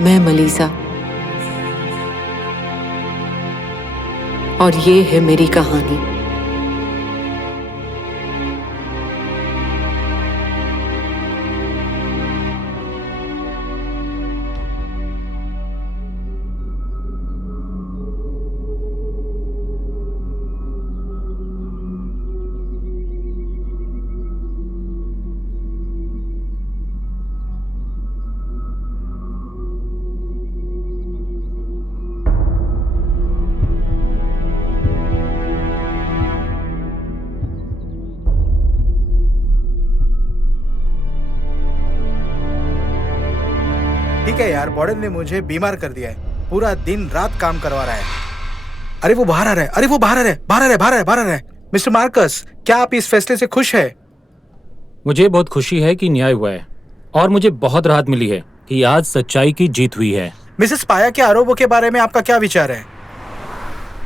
मैं मलीसा और ये है मेरी कहानी। ठीक है यार, वार्डन ने मुझे बीमार कर दिया है, पूरा दिन रात काम करवा रहा है। अरे वो बाहर आ रहा है, अरे वो बाहर आ रहा है, बाहर आ रहा है, बाहर आ रहा है, बाहर आ रहा है। मिस्टर मार्कस, क्या आप इस फैसले से खुश है? मुझे बहुत खुशी है कि न्याय हुआ है और मुझे बहुत राहत मिली है कि आज सच्चाई की जीत हुई है। मिसेस पाया के आरोपों के बारे में आपका क्या विचार है?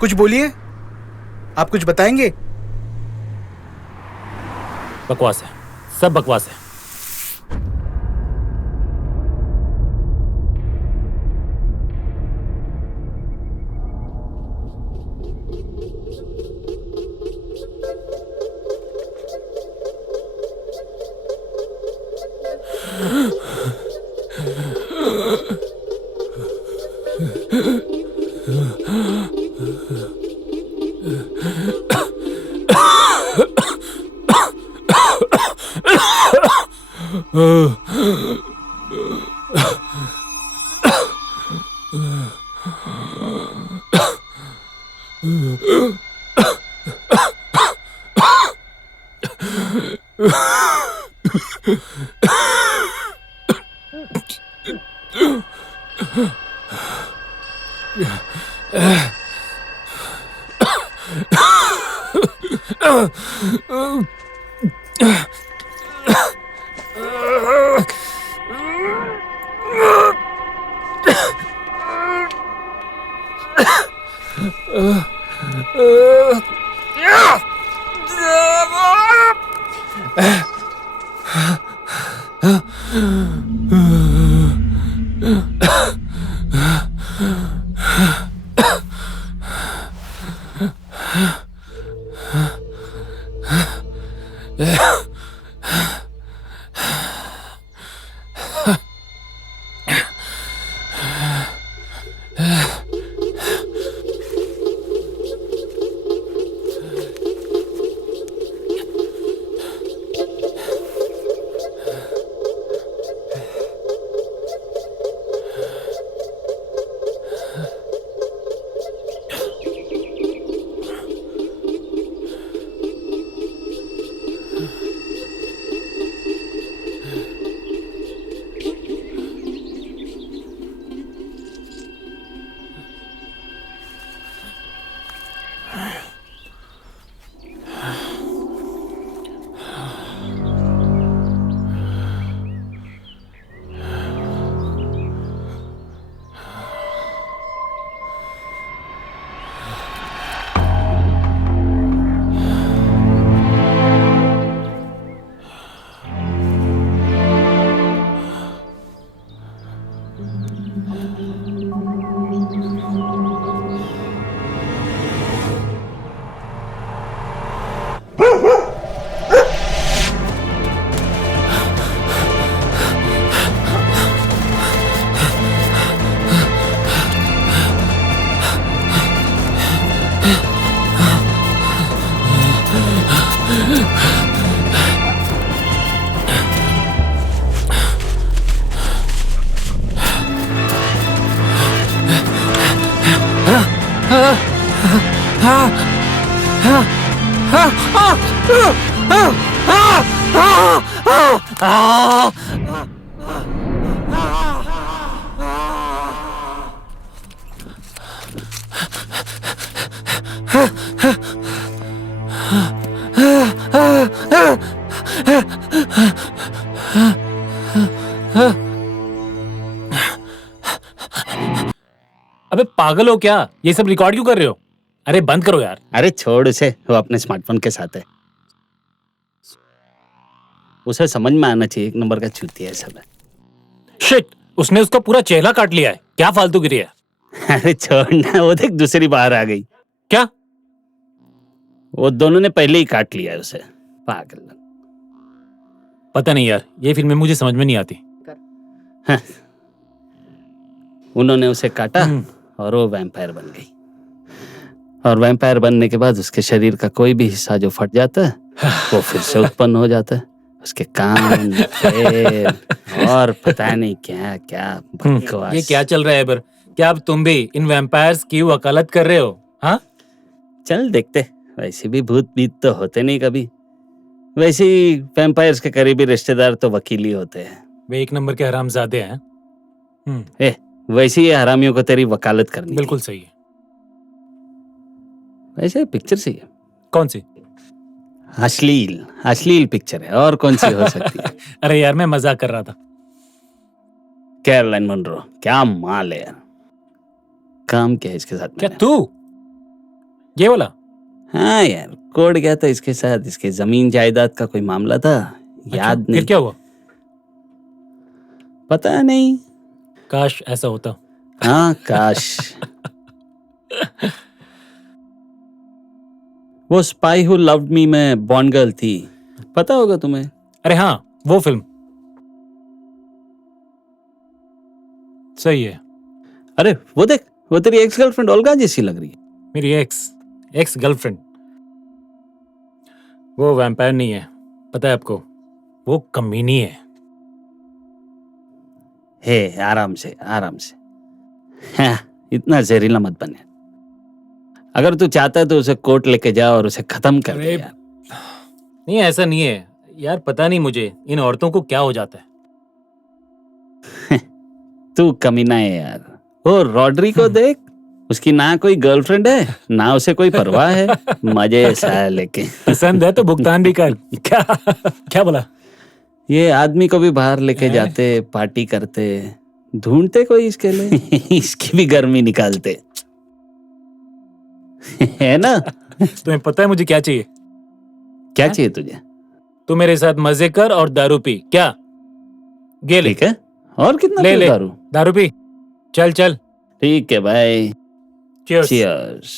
कुछ बोलिए, आप कुछ बताएंगे? बकवास है, सब बकवास है। अबे पागल हो क्या? ये सब रिकॉर्ड क्यों कर रहे हो? अरे बंद करो यार। अरे छोड़ उसे, वो अपने स्मार्टफोन के साथ है। उसे समझ में आना चाहिए, एक नंबर का चूतिया है सब। शिट, उसने उसका पूरा चेहरा काट लिया है। क्या फालतूगिरी है? अरे छोड़ना, वो देख दूसरी बाहर आ गई। क्या? वो दोनों ने पहले ही काट लिया है उसे, पागल। पता नहीं यार, ये फिल्में मुझे समझ में नहीं आती। उन्होंने उसे काटा और वो वैम्पायर बन गई। और वैम्पायर बनने के बाद उसके शरीर का कोई भी हिस्सा जो फट जाता है वो फिर से उत्पन्न हो जाता है। उसके कान, पैर और पता नहीं क्या क्या बकवास। ये क्या चल रहा है? क्या अब तुम भी इन वैम्पायर्स की वकालत कर रहे हो? हाँ, चल देखते। वैसे भी भूत बीत तो होते नहीं कभी। वैसे ही वैम्पायर्स के करीबी रिश्तेदार तो वकील ही होते हैं। वे एक नंबर के हरामजादे हैं। वैसे ही हरामियों को तेरी वकालत करनी बिल्कुल थी। सही है। वैसे पिक्चर सही है। कौन सी? अश्लील पिक्चर है, और कौन सी हो सकती है। अरे यार, मैं मजाक कर रहा था। कैरोलाइन मुनरो क्या माल है यार। काम क्या है इसके साथ? क्या तू ये वाला? हाँ यार, कोड गया था इसके साथ। इसके जमीन जायदाद का कोई मामला था, याद नहीं। फिर क्या हुआ? पता नहीं। काश ऐसा होता। हाँ काश। वो स्पाई हु लव्ड मी में बॉन्ड गर्ल थी, पता होगा तुम्हें। अरे हाँ, वो फिल्म सही है। अरे वो देख, वो तेरी एक्स गर्लफ्रेंड ओल्गा जैसी लग रही है। मेरी एक्स गर्लफ्रेंड। वो वैम्पायर नहीं है, पता है आपको, वो कमीनी है। हे आराम से आराम से। हाँ, इतना जहरीला मत बने। अगर तू चाहता है तो उसे कोर्ट लेके जा और उसे खत्म कर दे यार। नहीं, ऐसा नहीं है यार, पता नहीं मुझे इन औरतों को क्या हो जाता है। तू कमीना है यार। वो रॉड्री को देख, उसकी ना कोई गर्लफ्रेंड है ना उसे कोई परवाह है। मजे साले के। पसंद है तो भुगतान भी कर। क्या बोला? ये आदमी को भी बाहर लेके जाते, पार्टी करते, ढूंढते कोई इसके लिए। इसकी भी गर्मी निकालते। है ना? तुम्हें पता है मुझे क्या चाहिए? क्या चाहिए तुझे? तू मेरे साथ मजे कर और दारू पी। क्या? गेले ठीक है। और कितना ले दारू पी। चल। ठीक है भाई। Cheers. Cheers.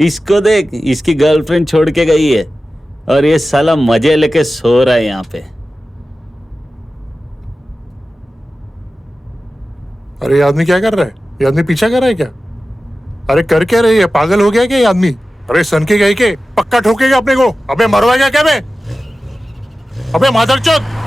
इसको देख, इसकी गर्लफ्रेंड छोड़ के गई है और ये साला मजे लेके सो रहा है यहाँ पे। अरे ये आदमी क्या कर रहा है? ये आदमी पीछा कर रहा है क्या? अरे कर क्या रही है? पागल हो गया क्या ये आदमी? अरे सन के गई के पक्का ठोकेगा अपने को। अबे मरवाएगा क्या बे? अबे मादरचोद।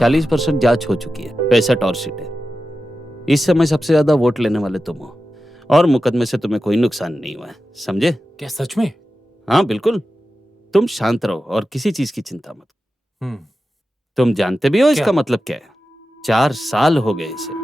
40% जांच हो चुकी है, 65 और सीटें। इस समय सबसे ज्यादा वोट लेने वाले तुम हो और मुकदमे से तुम्हें कोई नुकसान नहीं हुआ है, समझे? क्या सच में? हाँ बिल्कुल। तुम शांत रहो और किसी चीज की चिंता मत करो। तुम जानते भी हो इसका क्या? मतलब क्या है? 4 साल हो गए इसे।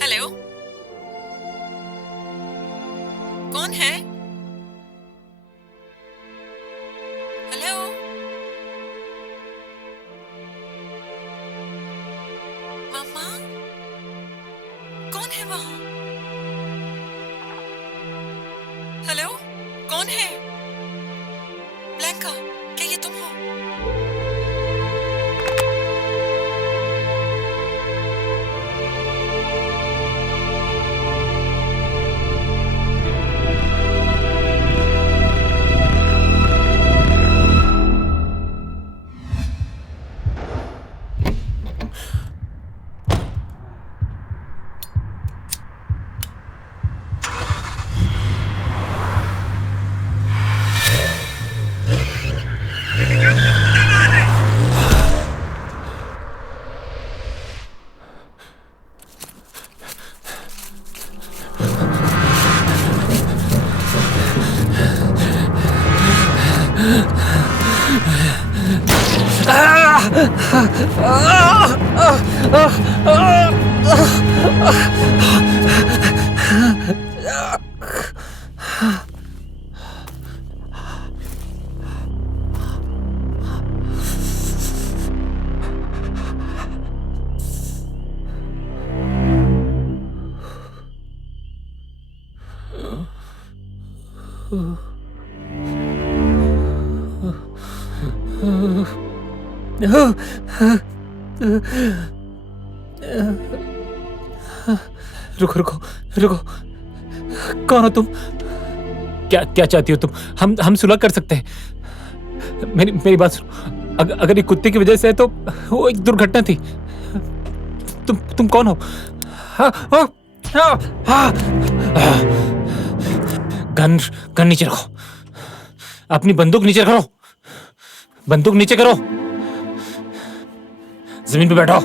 हेलो, कौन है? हेलो, मम्मा, कौन है वहाँ? हेलो, कौन है? ब्लैंका, क्या ये तुम हो? रुको रुको रुको, कौन हो तुम? क्या क्या चाहती हो तुम? हम सुलह कर सकते हैं। मेरी बात सुनो। अगर ये कुत्ते की वजह से है तो वो एक दुर्घटना थी। तुम कौन हो? गन नीचे रखो, अपनी बंदूक नीचे करो, बंदूक नीचे करो, जमीन पे बैठो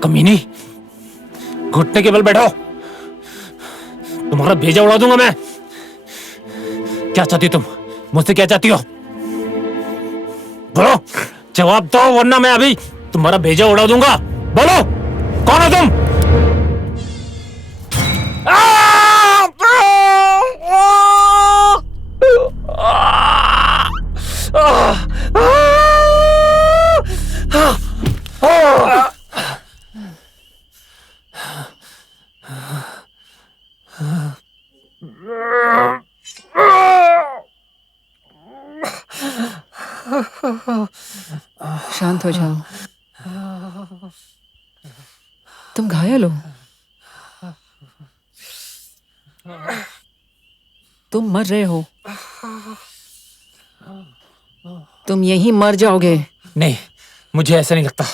कमीनी, घुटने के बल बैठो, तुम्हारा भेजा उड़ा दूंगा मैं। क्या चाहती हो तुम मुझसे? क्या चाहती हो? बोलो, जवाब दो वरना मैं अभी तुम्हारा भेजा उड़ा दूंगा। बोलो, कौन हो तुम? शांत हो जाओ। तुम घायल हो, तुम मर रहे हो, तुम यहीं मर जाओगे। नहीं, मुझे ऐसा नहीं लगता।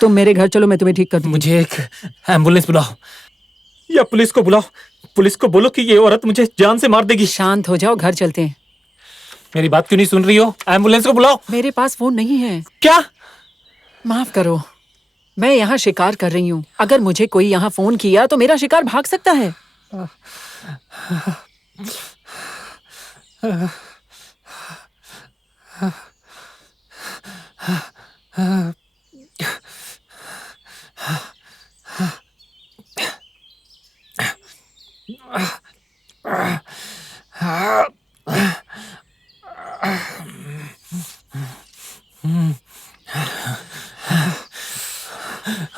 तुम मेरे घर चलो, मैं तुम्हें ठीक कर दूंगी। मुझे एक एम्बुलेंस बुलाओ या पुलिस को बुलाओ। पुलिस को बोलो कि ये औरत मुझे जान से मार देगी। शांत हो जाओ, घर चलते हैं। मेरी बात क्यों नहीं सुन रही हो? एम्बुलेंस को बुलाओ। मेरे पास फोन नहीं है। क्या? माफ करो, मैं यहाँ शिकार कर रही हूँ। अगर मुझे कोई यहाँ फोन किया तो मेरा शिकार भाग सकता है।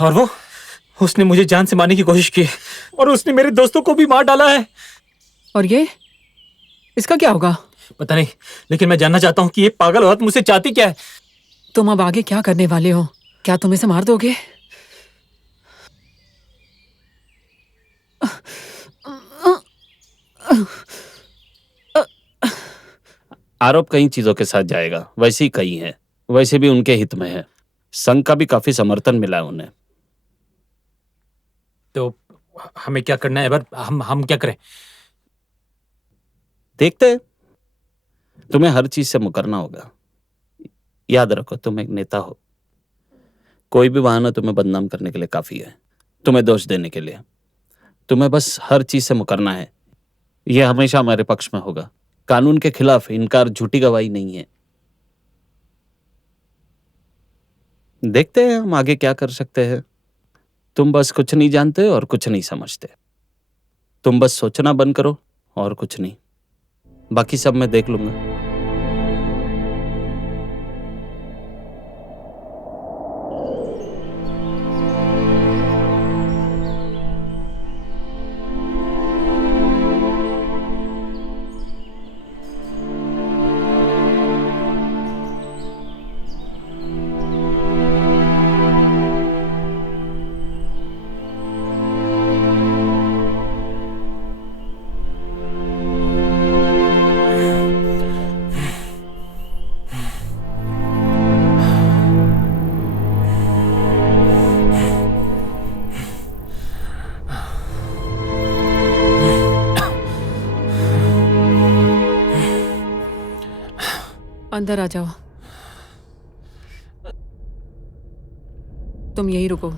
और वो, उसने मुझे जान से मारने की कोशिश की और उसने मेरे दोस्तों को भी मार डाला है। और ये, इसका क्या होगा? पता नहीं, लेकिन मैं जानना चाहता हूँ कि ये पागल औरत मुझसे चाहती क्या है। तुम अब आगे क्या करने वाले हो? क्या तुम इसे मार दोगे? आरोप कई चीजों के साथ जाएगा, वैसे ही कई हैं, वैसे भी उनके हित में है। संघ का भी काफी समर्थन मिला है उन्हें। तो हमें क्या करना है एबर? हम क्या करें? देखते हैं। तुम्हें हर चीज से मुकरना होगा। याद रखो, तुम एक नेता हो। कोई भी बहाना तुम्हें बदनाम करने के लिए काफी है, तुम्हें दोष देने के लिए। तुम्हें बस हर चीज से मुकरना है। यह हमेशा हमारे पक्ष में होगा। कानून के खिलाफ इनकार झूठी गवाही नहीं है। देखते हैं हम आगे क्या कर सकते हैं। तुम बस कुछ नहीं जानते और कुछ नहीं समझते। तुम बस सोचना बंद करो और कुछ नहीं। बाकी सब मैं देख लूंगा। अंदर आ जाओ। तुम यहीं रुको।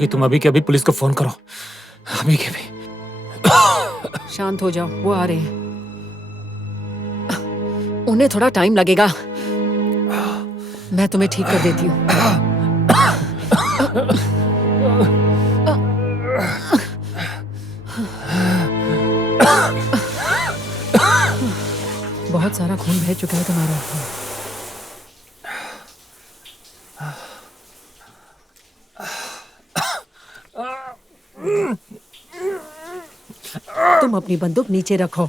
होगी तुम अभी के अभी पुलिस को फोन करो, अभी के अभी। शांत हो जाओ, वो आ रहे हैं। उन्हें थोड़ा टाइम लगेगा, मैं तुम्हें ठीक कर देती हूँ। बहुत सारा खून बह चुका है तुम्हारा। तुम अपनी बंदूक नीचे रखो।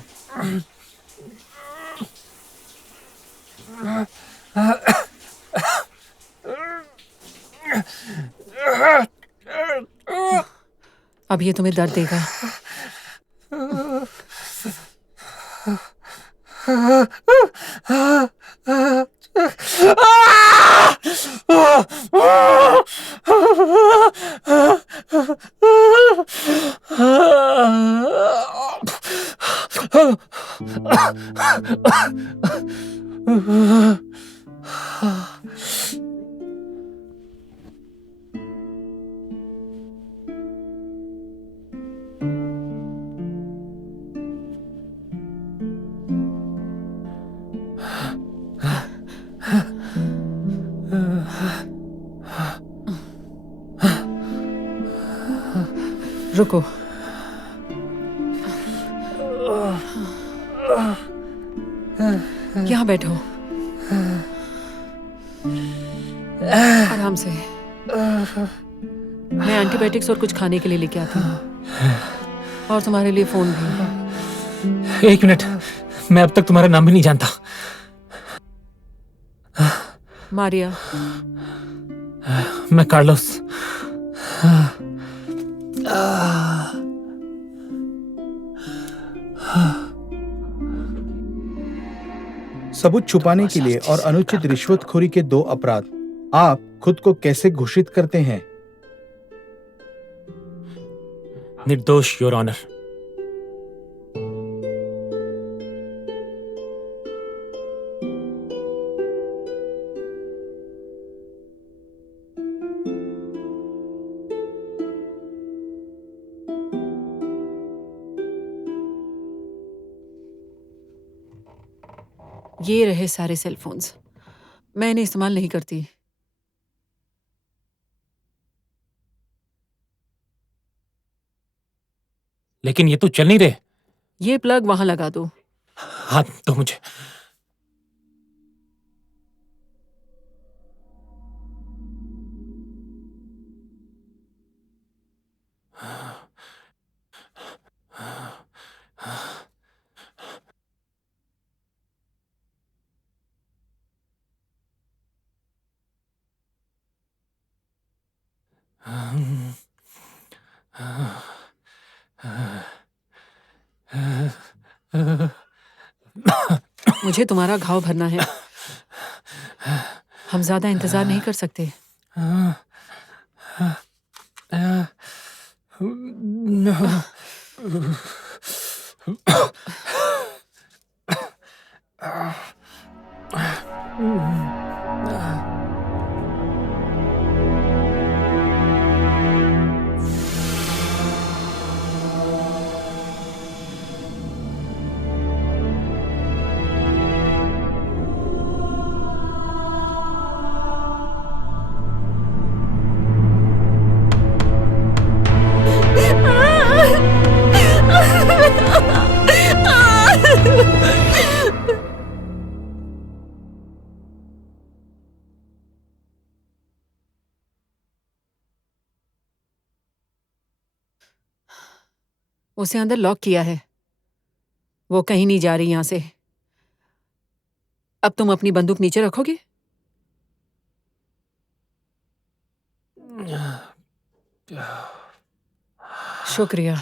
अब ये तुम्हें दर्द देगा। रुको। यहाँ बैठो, आराम से। मैं एंटीबायोटिक्स और कुछ खाने के लिए लेके आती हूँ, और तुम्हारे लिए फोन भी। 1 मिनट, मैं अब तक तुम्हारा नाम भी नहीं जानता। मारिया। मैं कार्लोस। सबूत छुपाने के लिए और अनुचित रिश्वतखोरी के 2 अपराध। आप खुद को कैसे घोषित करते हैं? निर्दोष, योर ऑनर। ये रहे सारे सेल फोन्स। मैं इन्हें इस्तेमाल नहीं करती। लेकिन ये तो चल नहीं रहे। ये प्लग वहां लगा दो। हाथ दो मुझे। मुझे तुम्हारा घाव भरना है। हम ज्यादा इंतजार नहीं कर सकते। उसे अंदर लॉक किया है। वो कहीं नहीं जा रही यहां से। अब तुम अपनी बंदूक नीचे रखोगे? शुक्रिया।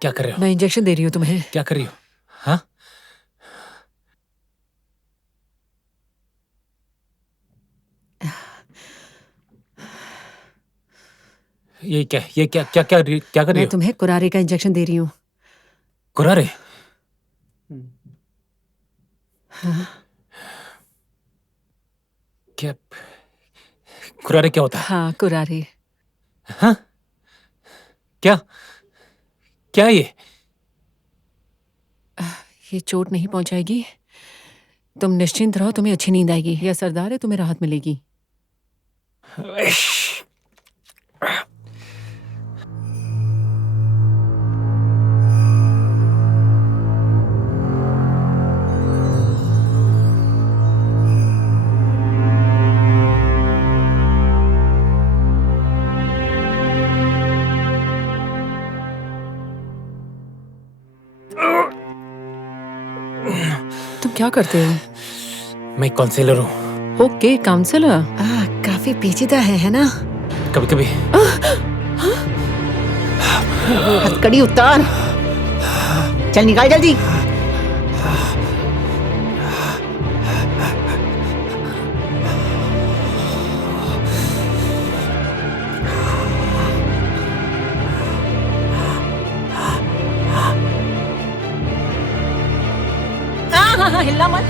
क्या कर रहे हो? मैं इंजेक्शन दे रही हूँ तुम्हें। क्या कर रही हो? हाँ? ये क्या कर रही मैं हो? तुम्हें कुरारे का इंजेक्शन दे रही हूँ। कुरारे? क्या कुरारे क्या होता है? हाँ, कुरारे। हाँ? क्या क्या ये चोट नहीं पहुंचाएगी। तुम निश्चिंत रहो, तुम्हें अच्छी नींद आएगी। ये असरदार है, तुम्हें राहत मिलेगी। तुम क्या करते हो? मैं काउंसलर हूँ। Okay, counsellor. काफी पेचीदा है ना? कभी कभी हथकड़ी उतार। चल निकाल जल्दी। हिलना मत।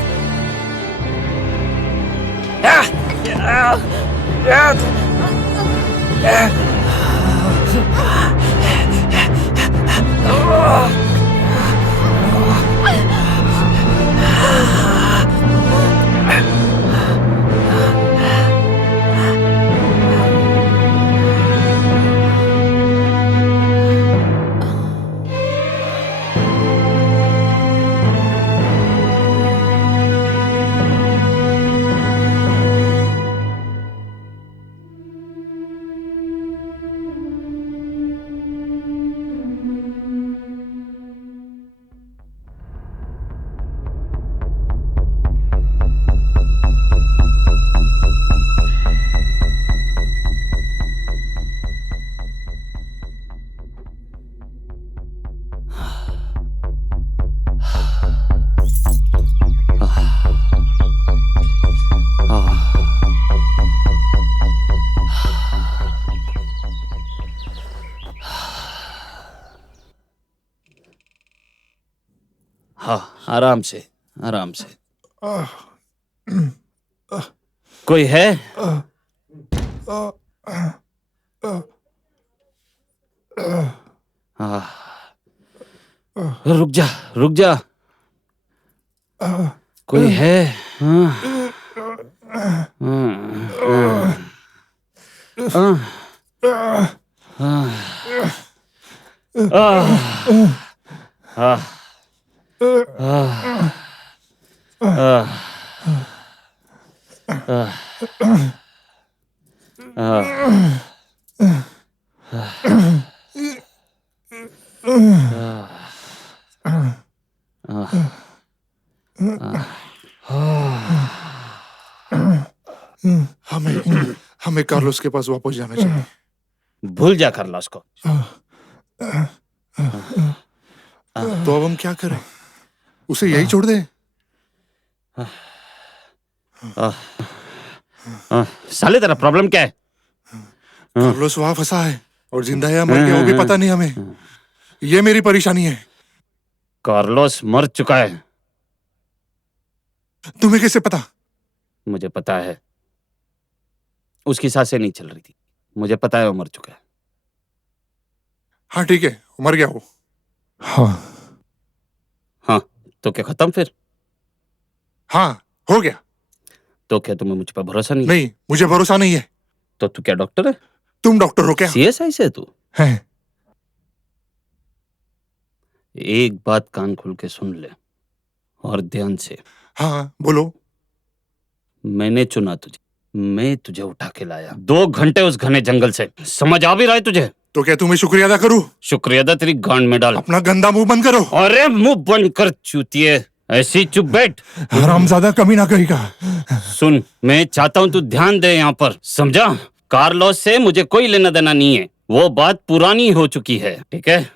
हाँ, आराम से आराम से। कोई है? हाँ, रुक जा रुक जा। कोई है? हाँ, हाँ, हाँ, हाँ, हमें हमें कार्लोस के पास वापस जाना चाहिए। भूल जा कार्लोस को। तो अब हम क्या करें? उसे यही छोड़ दें? साले तेरा प्रॉब्लम क्या है? कार्लोस वहां फंसा है। और जिंदा है या मर गया वो भी पता नहीं हमें। ये मेरी परेशानी है। कार्लोस मर चुका है। तुम्हें कैसे पता? मुझे पता है, उसकी सांसें नहीं चल रही थी। मुझे पता है वो मर चुका है। हाँ ठीक है, मर गया वो। हाँ हाँ, तो क्या खत्म फिर? हाँ हो गया। तो क्या तुम्हें मुझ पर भरोसा नहीं? नहीं, मुझे भरोसा नहीं है। तो तू क्या डॉक्टर है? तुम डॉक्टर हो क्या? सीएसआई से तू? है। एक बात कान खोल के सुन ले और ध्यान से। हाँ बोलो। मैंने चुना तुझे, मैं तुझे उठा के लाया 2 घंटे उस घने जंगल से। समझ आ भी रहा है तुझे? तो क्या तुम्हें शुक्रिया अदा करूं? शुक्रिया अदा तेरी गांड में डाल। अपना गंदा मुंह बंद करो। अरे मुंह बंद कर चूतिए, ऐसी चुप बैठ। हरामजादा कमीना कहेगा। सुन, मैं चाहता हूं तू ध्यान दे यहाँ पर, समझा? कार्लोस से मुझे कोई लेना देना नहीं है, वो बात पुरानी हो चुकी है, ठीक है?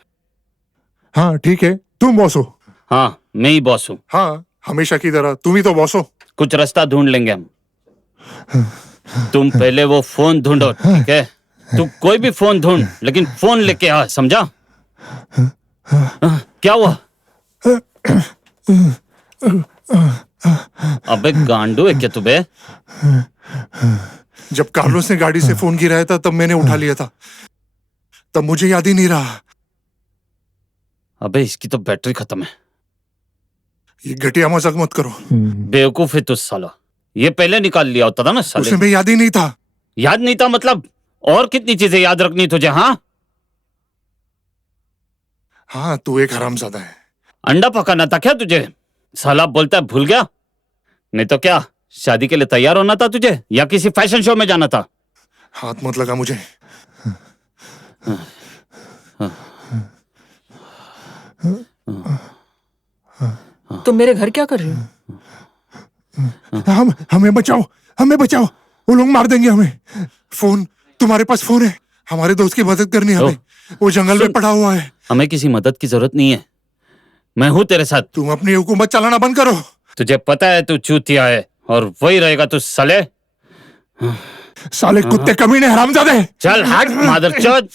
हाँ ठीक है, तुम बॉस हो। हाँ, मैं ही बॉस हूँ। हाँ, हमेशा की तरह तुम ही तो बॉस हो। कुछ रास्ता ढूंढ लेंगे हम। तुम पहले वो फोन ढूंढो, ठीक है? तू कोई भी फोन ढूंढ, लेकिन फोन लेके आ, समझा? क्या हुआ? अबे गांडू है क्या तू बे? जब कार्लोस ने गाड़ी से फोन गिराया था तब मैंने उठा लिया था, तब मुझे याद ही नहीं रहा। अबे इसकी तो बैटरी खत्म है। ये घटिया मजाक मत करो। बेवकूफ है तू साला, ये पहले निकाल लिया होता था ना साले। उसे मैं याद ही नहीं था। याद नहीं था मतलब? और कितनी चीजें याद रखनी तुझे? हाँ हाँ, तू एक हरामजादा है। अंडा पकाना था क्या तुझे? साला बोलता है भूल गया? नहीं तो क्या शादी के लिए तैयार होना था तुझे, या किसी फैशन शो में जाना था? हाथ मत लगा मुझे। तुम मेरे घर क्या कर रहे हो? हमें बचाओ, हमें बचाओ, वो लोग मार देंगे हमें। फोन, तुम्हारे पास फोन है? हमारे दोस्त की मदद करनी है हमें, वो जंगल में पड़ा हुआ है। हमें किसी मदद की जरूरत नहीं है, मैं हूं तेरे साथ। तुम अपनी हुकूमत चलाना बंद करो। तुझे पता है तू चूतिया है और वही रहेगा तू साले। साले कुत्ते कमीने हरामजादे। चल हट मादरचोद।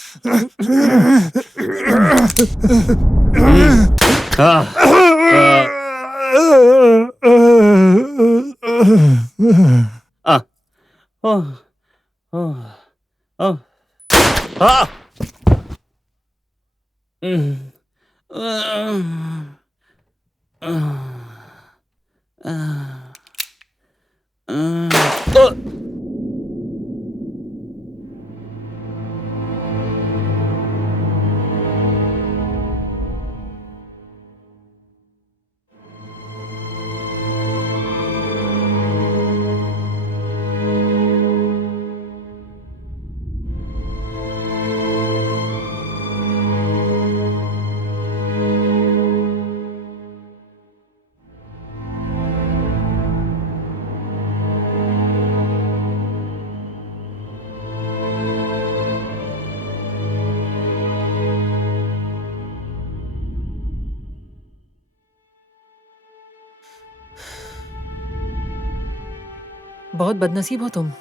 बहुत बदनसीब हो तुम।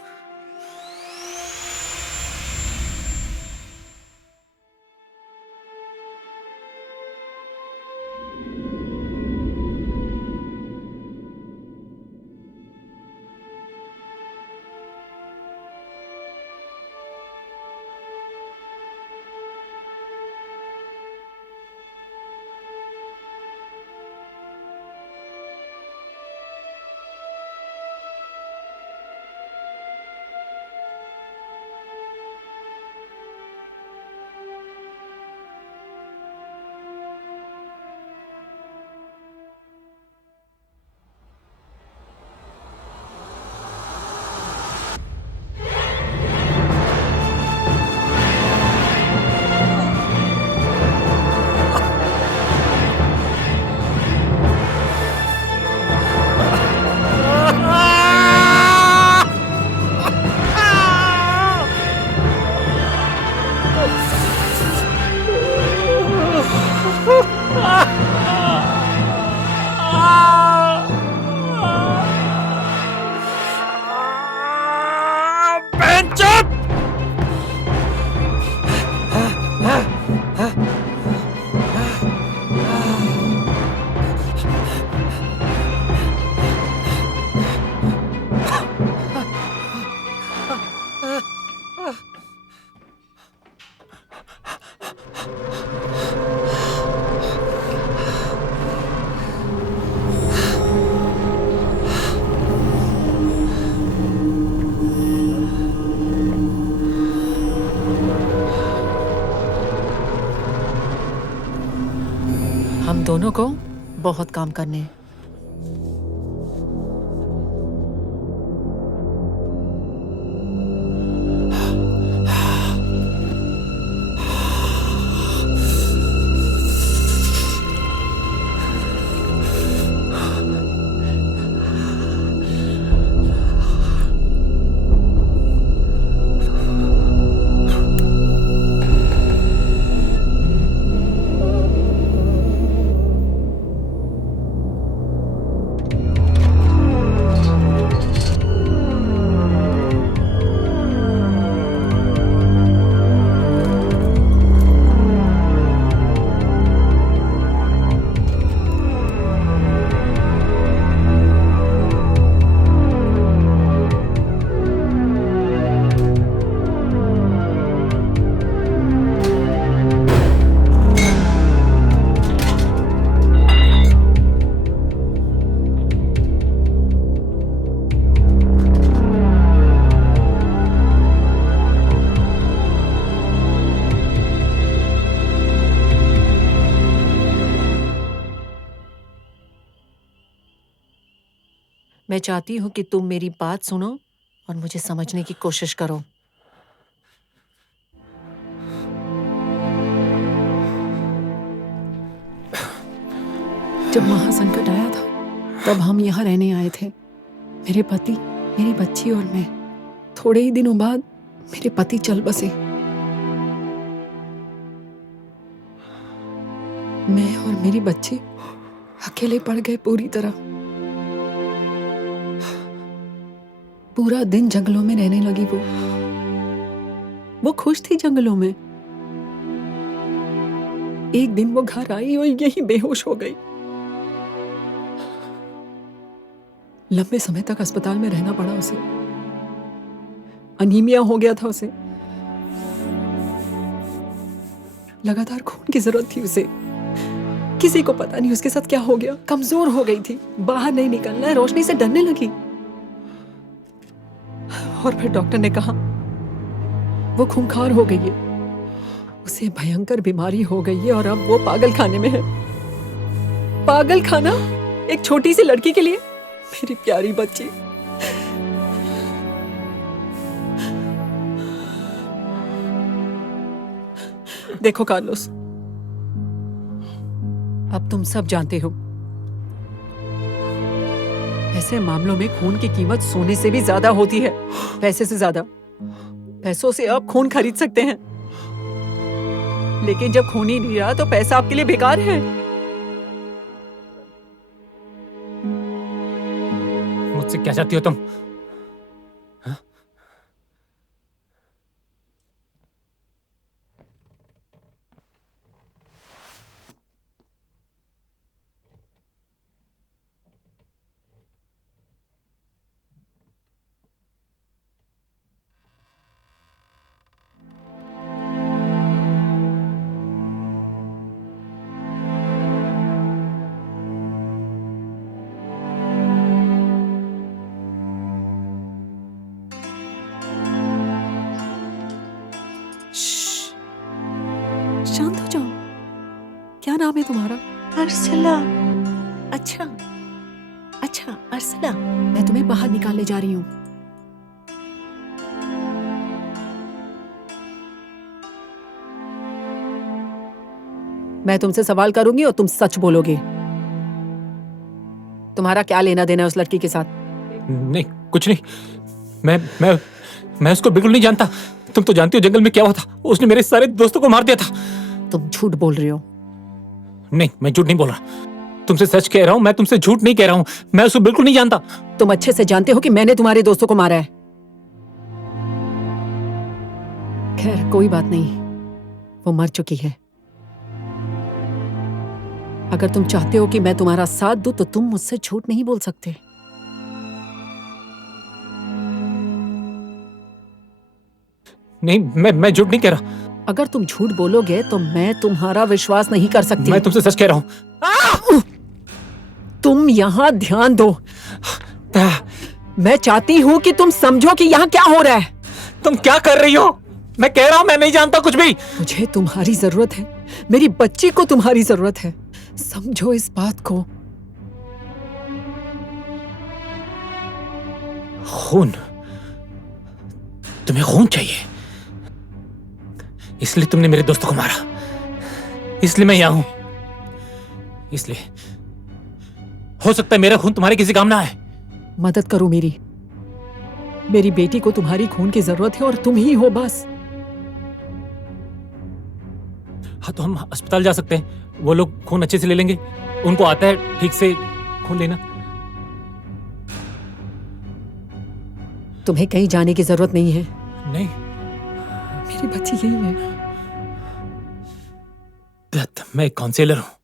हम दोनों को बहुत काम करने हैं। मैं चाहती हूँ कि तुम मेरी बात सुनो और मुझे समझने की कोशिश करो। जब महासंकट आया था तब हम यहाँ रहने आए थे, मेरे पति, मेरी बच्ची और मैं। थोड़े ही दिनों बाद मेरे पति चल बसे। मैं और मेरी बच्ची अकेले पड़ गए पूरी तरह। पूरा दिन जंगलों में रहने लगी वो खुश थी जंगलों में। एक दिन वो घर आई और यहीं बेहोश हो गई। लंबे समय तक अस्पताल में रहना पड़ा उसे। अनीमिया हो गया था उसे। लगातार खून की जरूरत थी उसे। किसी को पता नहीं उसके साथ क्या हो गया। कमजोर हो गई थी, बाहर नहीं निकलना है, रोशनी से डरने लगी। और फिर डॉक्टर ने कहा वो खूंखार हो गई है, उसे भयंकर बीमारी हो गई है और अब वो पागल खाने में है। पागल खाना एक छोटी सी लड़की के लिए, मेरी प्यारी बच्ची। देखो कार्लोस, अब तुम सब जानते हो, ऐसे मामलों में खून की कीमत सोने से भी ज्यादा होती है, पैसे से ज्यादा। पैसों से आप खून खरीद सकते हैं, लेकिन जब खून ही नहीं रहा तो पैसा आपके लिए बेकार है। मुझसे क्या चाहती हो तुम? हाँ? शांत हो जाओ। क्या नाम है तुम्हारा? अर्सला। अच्छा अच्छा, अर्सला। मैं तुम्हें बाहर निकालने जा रही हूँ। मैं तुमसे सवाल करूंगी और तुम सच बोलोगे। तुम्हारा क्या लेना देना है उस लड़की के साथ? नहीं, कुछ नहीं। मैं उसको बिल्कुल नहीं जानता। तुम तो जानती हो जंगल में क्या हुआ था। उसने मेरे सारे दोस्तों को मार दिया था। तुम झूठ बोल रही हो। नहीं, मैं झूठ नहीं बोल रहा। तुमसे सच कह रहा हूँ। मैं तुमसे झूठ नहीं कह रहा हूँ। मैं उसको बिल्कुल नहीं जानता। तुम अच्छे से जानते हो कि मैंने तुम्हारे दोस्तों को मारा है। खैर कोई बात नहीं, वो मर चुकी है। अगर तुम चाहते हो कि मैं तुम्हारा साथ दूं तो तुम मुझसे झूठ नहीं बोल सकते। नहीं, मैं झूठ नहीं कह रहा। अगर तुम झूठ बोलोगे तो मैं तुम्हारा विश्वास नहीं कर सकती। मैं तुमसे सच कह रहा हूँ। तुम यहाँ ध्यान दो। मैं चाहती हूँ कि तुम समझो कि यहाँ क्या हो रहा है। तुम क्या कर रही हो? मैं कह रहा हूँ मैं नहीं जानता कुछ भी। मुझे तुम्हारी जरूरत है। मेरी बच्ची को तुम्हारी जरूरत है। समझो इस बात को। खून, तुम्हें खून चाहिए, इसलिए तुमने मेरे दोस्तों को मारा, इसलिए मैं यहां हूं। इसलिए हो सकता है मेरा खून तुम्हारे किसी काम ना आए। मदद करो मेरी। मेरी बेटी को तुम्हारी खून की जरूरत है और तुम ही हो बस। हाँ, तो हम अस्पताल जा सकते हैं, वो लोग खून अच्छे से ले लेंगे, उनको आता है ठीक से खून लेना। तुम्हें कहीं जाने की जरूरत नहीं है। नहीं, मेरी बच्ची यही है। बेथ, मैं एक काउंसलर हूं।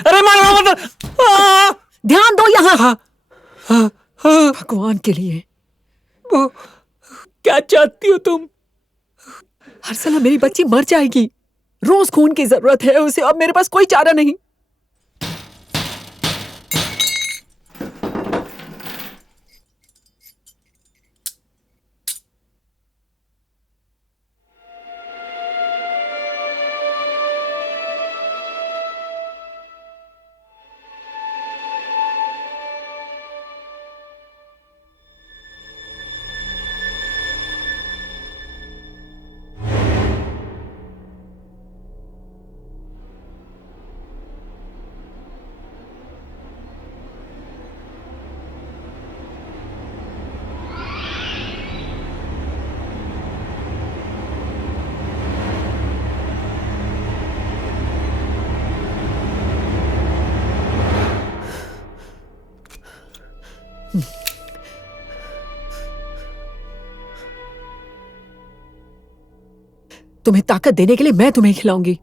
अरे मारो मत! ध्यान दो यहाँ। भगवान के लिए। क्या चाहती हो तुम? अर्सला, मेरी बच्ची मर जाएगी। रोज खून की जरूरत है उसे, अब मेरे पास कोई चारा नहीं। तुम्हें ताकत देने के लिए मैं तुम्हें खिलाऊंगी।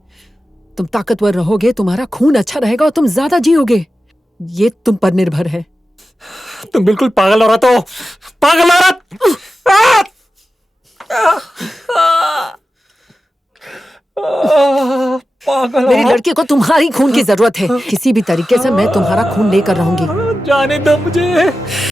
तुम ताकतवर रहोगे, तुम्हारा खून अच्छा रहेगा और तुम ज्यादा जियोगे। ये तुम पर निर्भर है। तुम बिल्कुल पागल औरत हो, पागल औरत! पागल मेरी लड़की को तुम्हारी खून की जरूरत है। किसी भी तरीके से मैं तुम्हारा खून लेकर रहूंगी। जाने दो मुझे।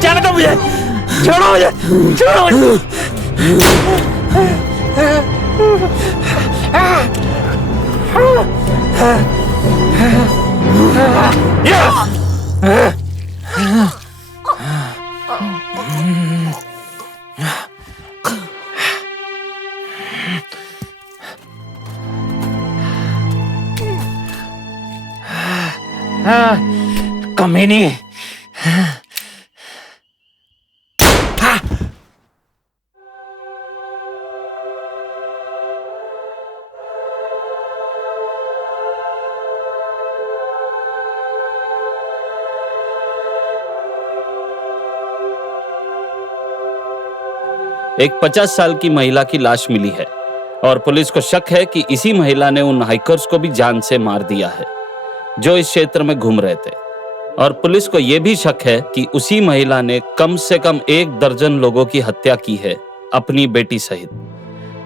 जाने दो मुझे, छोड़ो मुझे, छोड़ो मुझे। कमीनी। एक 50 साल की महिला की लाश मिली है और पुलिस को शक है कि इसी महिला ने उन हाइकर्स को भी जान से मार दिया है जो इस क्षेत्र में घूम रहे थे। और पुलिस को यह भी शक है कि उसी महिला ने कम से कम 1 दर्जन लोगों की हत्या की है, अपनी बेटी सहित।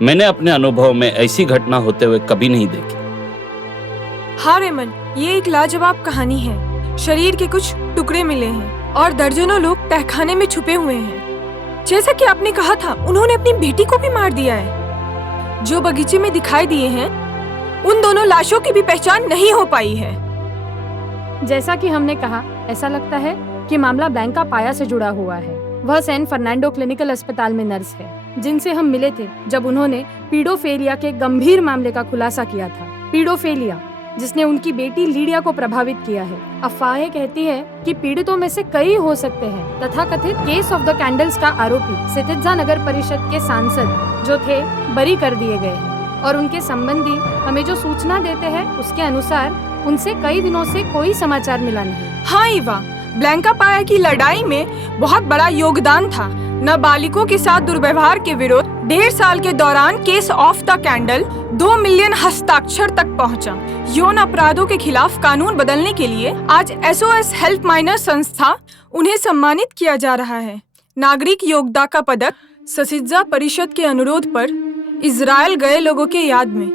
मैंने अपने अनुभव में ऐसी घटना होते हुए कभी नहीं देखी। हाँ रेमन, ये एक लाजवाब कहानी है। शरीर के कुछ टुकड़े मिले हैं और दर्जनों लोग तहखाने में छुपे हुए हैं। जैसा कि आपने कहा था, उन्होंने अपनी बेटी को भी मार दिया है। जो बगीचे में दिखाई दिए हैं, उन दोनों लाशों की भी पहचान नहीं हो पाई है। जैसा कि हमने कहा, ऐसा लगता है कि मामला ब्लैंका पाया से जुड़ा हुआ है। वह सैन फर्नांडो क्लिनिकल अस्पताल में नर्स है, जिनसे हम मिले थे जब उन्होंने पीडोफेलिया के गंभीर मामले का खुलासा किया था। पीडोफेलिया जिसने उनकी बेटी लीडिया को प्रभावित किया है। अफवाहें कहती है कि पीड़ितों में से कई हो सकते हैं तथाकथित केस ऑफ द कैंडल्स का आरोपी सितिजा नगर परिषद के सांसद जो थे बरी कर दिए गए हैं। और उनके संबंधी हमें जो सूचना देते हैं उसके अनुसार उनसे कई दिनों से कोई समाचार मिला नहीं। हाँ ईवा, ब्लैंका पाया की लड़ाई में बहुत बड़ा योगदान था। नाबालिगों के साथ दुर्व्यवहार के विरुद्ध 1.5 साल के दौरान case of the candle 2 million हस्ताक्षर तक पहुंचा। यौन अपराधों के खिलाफ कानून बदलने के लिए आज SOS हेल्प माइनर संस्था उन्हें सम्मानित किया जा रहा है। नागरिक योगदा का पदक ससिजा परिषद के अनुरोध पर इजराइल गए लोगों के याद में